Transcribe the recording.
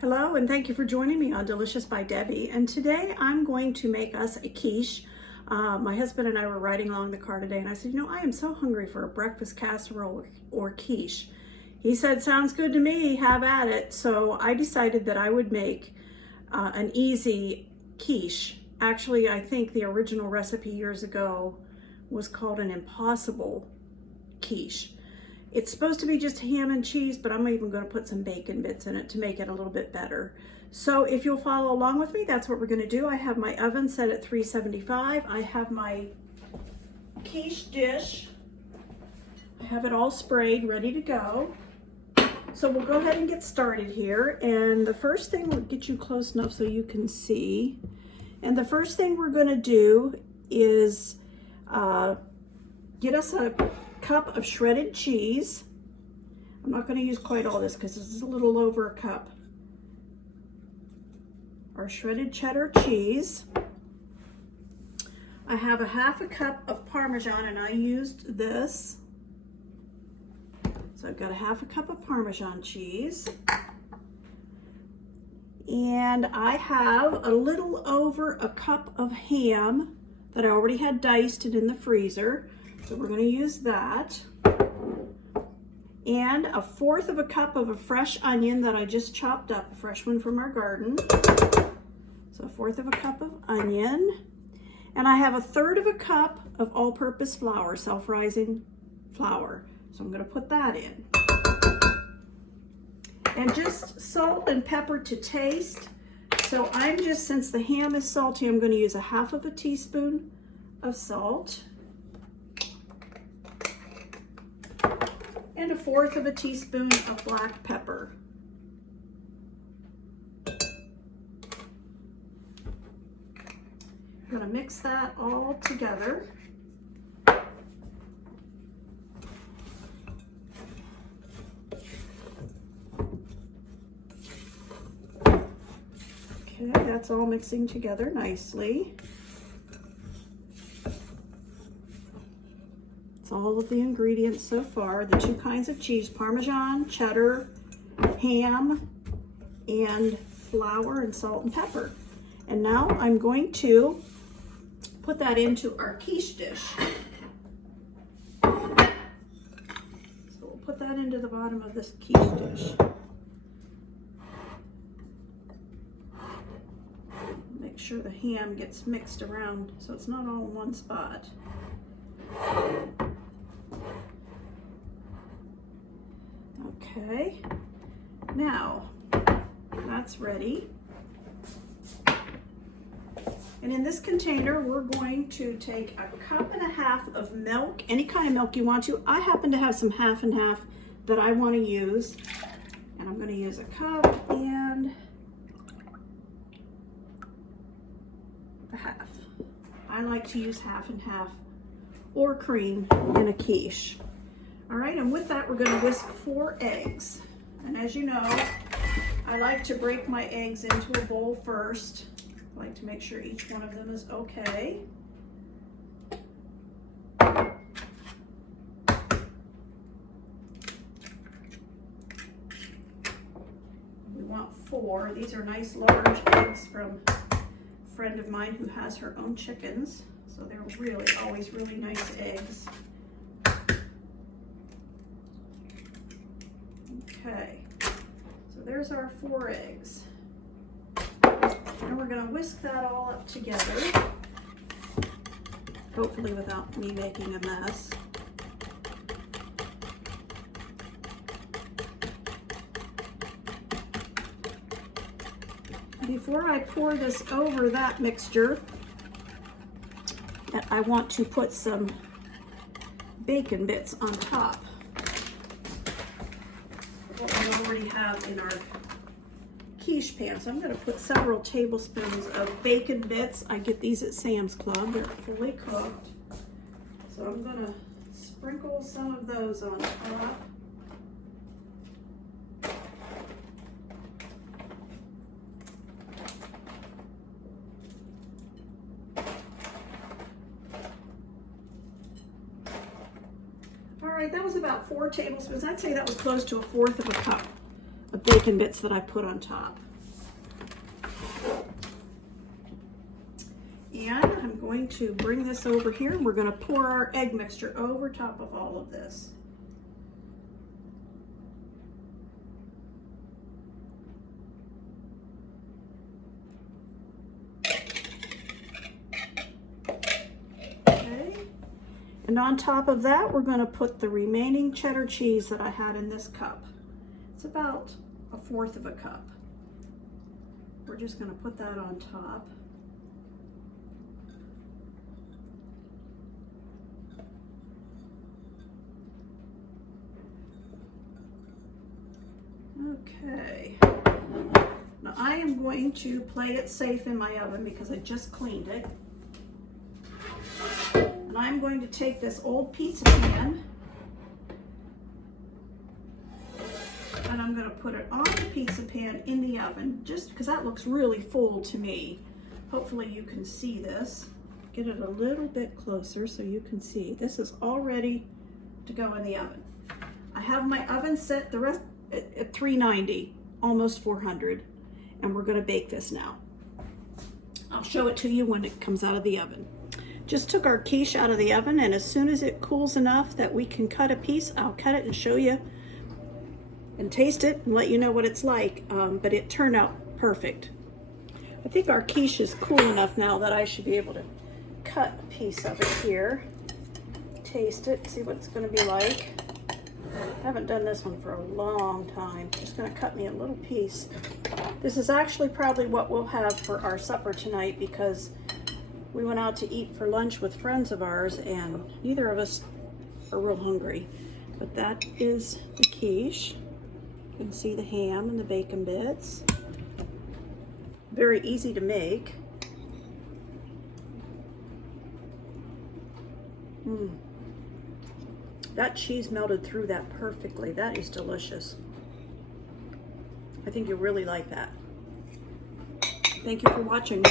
Hello, and thank you for joining me on Delicious by Debbie. And today I'm going to make us a quiche. My husband and I were riding along the car today, and I said, I am so hungry for a breakfast casserole or quiche. He said, sounds good to me, have at it. So I decided that I would make an easy quiche. Actually, I think the original recipe years ago was called an impossible quiche. It's supposed to be just ham and cheese, but I'm even going to put some bacon bits in it to make it a little bit better. So if you'll follow along with me, that's what we're going to do. I have my oven set at 375. I have my quiche dish. I have it all sprayed, ready to go. So we'll go ahead and get started here. And the first thing, we'll get you close enough so you can see. And the first thing we're going to do is get us a cup of shredded cheese. I'm not going to use quite all this because this is a little over a cup. Our shredded cheddar cheese. I have a half a cup of Parmesan, and I used this. So I've got a half a cup of Parmesan cheese. And I have a little over a cup of ham that I already had diced and in the freezer. So we're going to use that. And a fourth of a cup of a fresh onion that I just chopped up, a fresh one from our garden. So a fourth of a cup of onion. And I have a third of a cup of all-purpose flour, self-rising flour. So I'm going to put that in. And just salt and pepper to taste. So I'm just, since the ham is salty, I'm going to use a half of a teaspoon of salt. And a fourth of a teaspoon of black pepper. I'm going to mix that all together. Okay, that's all mixing together nicely. All of the ingredients so far, the two kinds of cheese, Parmesan, cheddar, ham, and flour and salt and pepper. And now I'm going to put that into our quiche dish. So we'll put that into the bottom of this quiche dish. Make sure the ham gets mixed around so it's not all in one spot. Okay, now that's ready. And in this container, we're going to take a cup and a half of milk, any kind of milk you want to. I happen to have some half and half that I want to use. And I'm going to use a cup and a half. I like to use half and half or cream in a quiche. All right, and with that, we're going to whisk 4 eggs. And as you know, I like to break my eggs into a bowl first. I like to make sure each one of them is okay. We want 4. These are nice large eggs from a friend of mine who has her own chickens. So they're really, always really nice eggs. Okay, so there's our 4 eggs. And we're going to whisk that all up together, hopefully without me making a mess. Before I pour this over that mixture, I want to put some bacon bits on top. What we already have in our quiche pan. So I'm going to put several tablespoons of bacon bits. I get these at Sam's Club. They're fully cooked. So I'm going to sprinkle some of those on top. All right, that was about 4 tablespoons. I'd say that was close to a fourth of a cup of bacon bits that I put on top. And I'm going to bring this over here and we're going to pour our egg mixture over top of all of this. Okay. And on top of that, we're going to put the remaining cheddar cheese that I had in this cup. It's about 1/4 of a cup. We're just going to put that on top. Okay, now I am going to play it safe in my oven because I just cleaned it. And I'm going to take this old pizza pan and I'm going to put it on the pizza pan in the oven, just because that looks really full to me. Hopefully you can see this. Get it a little bit closer so you can see. This is all ready to go in the oven. I have my oven set the rest at 390, almost 400, and we're going to bake this now. I'll show it to you when it comes out of the oven. Just took our quiche out of the oven, and as soon as it cools enough that we can cut a piece, I'll cut it and show you and taste it and let you know what it's like, but it turned out perfect. I think our quiche is cool enough now that I should be able to cut a piece of it here, taste it, see what it's going to be like. I haven't done this one for a long time. Just going to cut me a little piece. This is actually probably what we'll have for our supper tonight because we went out to eat for lunch with friends of ours and neither of us are real hungry. But that is the quiche. You can see the ham and the bacon bits. Very easy to make. That cheese melted through that perfectly. That is delicious. I think you'll really like that. Thank you for watching.